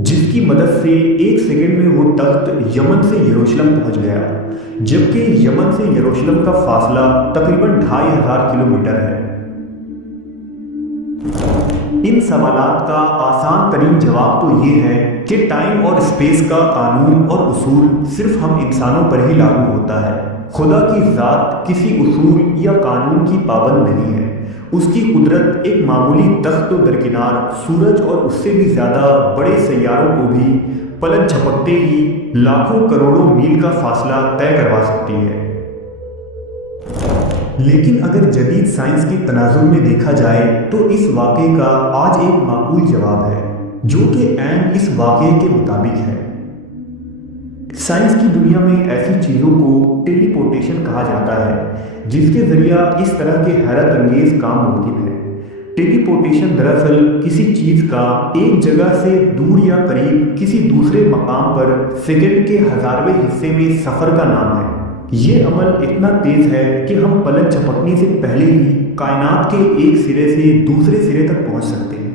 جس کی مدد سے ایک سیکنڈ میں وہ تخت یمن سے یروشلم پہنچ گیا، جبکہ یمن سے یروشلم کا فاصلہ تقریباً 2500 کلومیٹر ہے۔ ان سوالات کا آسان ترین جواب تو یہ ہے کہ ٹائم اور اسپیس کا قانون اور اصول صرف ہم انسانوں پر ہی لاگو ہوتا ہے۔ خدا کی ذات کسی اصول یا قانون کی پابند نہیں ہے۔ اس کی قدرت ایک معمولی تخت و درکنار سورج اور اس سے بھی زیادہ بڑے سیاروں کو بھی پلک جھپکتے ہی لاکھوں کروڑوں میل کا فاصلہ طے کروا سکتی ہے۔ لیکن اگر جدید سائنس کے تناظر میں دیکھا جائے تو اس واقعے کا آج ایک معقول جواب ہے جو کہ عین اس واقعے کے مطابق ہے۔ سائنس کی دنیا میں ایسی چیزوں کو ٹیلی پورٹیشن کہا جاتا ہے جس کے ذریعہ اس طرح کے حیرت انگیز کام ممکن ہے۔ ٹیلی پورٹیشن دراصل کسی چیز کا ایک جگہ سے دور یا قریب کسی دوسرے مقام پر سیکنڈ کے ہزارویں حصے میں سفر کا نام ہے۔ یہ عمل اتنا تیز ہے کہ ہم پلک جھپکنے سے پہلے ہی کائنات کے ایک سرے سے دوسرے سرے تک پہنچ سکتے ہیں۔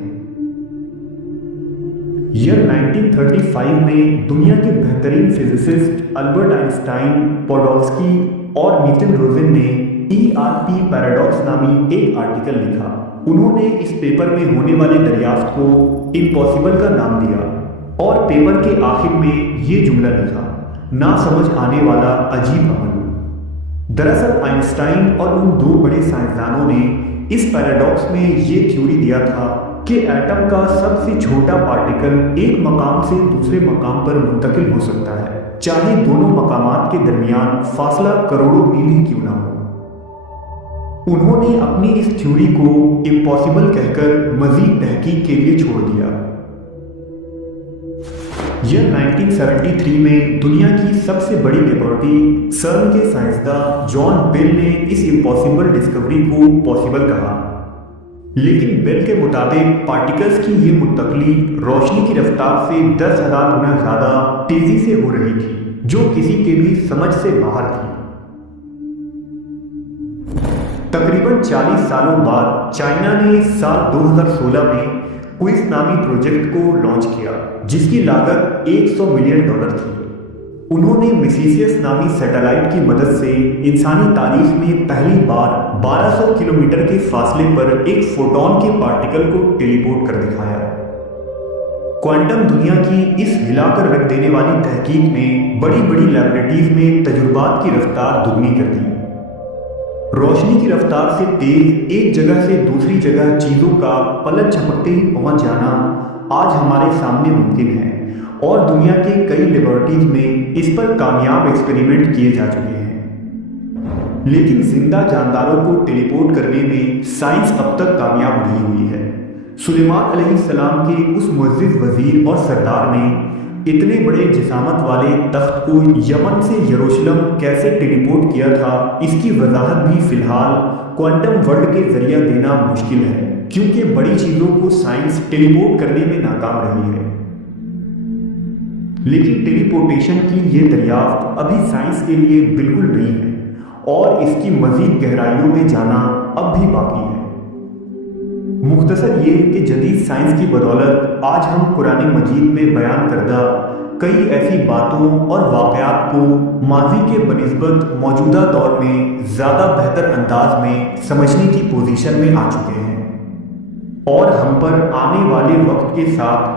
ایئر 1935 میں دنیا کے بہترین فزسسٹ البرٹ آئنسٹائن، پوڈولسکی اور نیوٹن روزن نے ERP پیراڈاکس نامی ایک آرٹیکل لکھا۔ انہوں نے اس پیپر میں ہونے والے دریافت کو امپاسبل کا نام دیا اور پیپر کے آخر میں یہ جملہ لکھا، نہ سمجھ آنے والا عجیب عمل۔ دراصل آئنسٹائن اور ان دو بڑے سائنسدانوں نے اس پیراڈاکس میں یہ تھیوری دیا تھا کہ ایٹم کا سب سے چھوٹا پارٹیکل ایک مقام سے دوسرے مقام پر منتقل ہو سکتا ہے، چاہے دونوں مقامات کے درمیان فاصلہ کروڑوں میل ہی کیوں نہ ہو۔ انہوں نے اپنی اس تھیوری کو امپاسبل کہہ کر مزید تحقیق کے لیے چھوڑ دیا۔ یہ 1973 میں دنیا کی سب سے بڑی لیبارٹری سرن کے سائنسداں جان بیل نے اس امپاسبل ڈسکوری کو پاسبل کہا، لیکن بیل کے مطابق پارٹیکلز کی یہ منتقلی روشنی کی رفتار سے 10,000 گنا زیادہ تیزی سے ہو رہی تھی، جو کسی کے بھی سمجھ سے باہر تھی۔ تقریباً 40 سالوں بعد چائنا نے سال 2016 میں کوئز نامی پروجیکٹ کو لانچ کیا جس کی لاگت $100 ملین تھی۔ انہوں نے میسیسیس نامی سیٹلائٹ کی مدد سے انسانی تاریخ میں پہلی بار 1200 کلومیٹر کے فاصلے پر ایک فوٹون کے پارٹیکل کو ٹیلی پورٹ کر دکھایا۔ کوانٹم دنیا کی اس ہلا کر رکھ دینے والی تحقیق نے بڑی بڑی لیبارٹریز میں تجربات کی رفتار دگنی کر دی۔ روشنی کی رفتار سے تیز ایک جگہ سے دوسری جگہ چیزوں کا پلک جھپکتے ہی پہنچ جانا آج ہمارے سامنے ممکن ہے، اور دنیا کے کئی لیبارٹریز میں اس پر کامیاب ایکسپیریمنٹ کیے جا چکے ہیں، لیکن زندہ جانداروں کو ٹیلی پورٹ کرنے میں سائنس اب تک کامیاب نہیں ہوئی ہے۔ سلیمان علیہ السلام کے اس معزز وزیر اور سردار نے اتنے بڑے جسامت والے تخت کو یمن سے یروشلم کیسے ٹیلی پورٹ کیا تھا، اس کی وضاحت بھی فی الحال کوانٹم ورلڈ کے ذریعہ دینا مشکل ہے، کیونکہ بڑی چیزوں کو سائنس ٹیلی پورٹ کرنے میں ناکام رہی ہے۔ لیکن ٹیلی پورٹیشن کی یہ دریافت ابھی سائنس کے لیے بالکل نہیں ہے، اور اس کی مزید گہرائیوں میں جانا اب بھی باقی ہے۔ مختصر یہ کہ جدید سائنس کی بدولت آج ہم قرآن مجید میں بیان کردہ کئی ایسی باتوں اور واقعات کو ماضی کے بنسبت موجودہ دور میں زیادہ بہتر انداز میں سمجھنے کی پوزیشن میں آ چکے ہیں، اور ہم پر آنے والے وقت کے ساتھ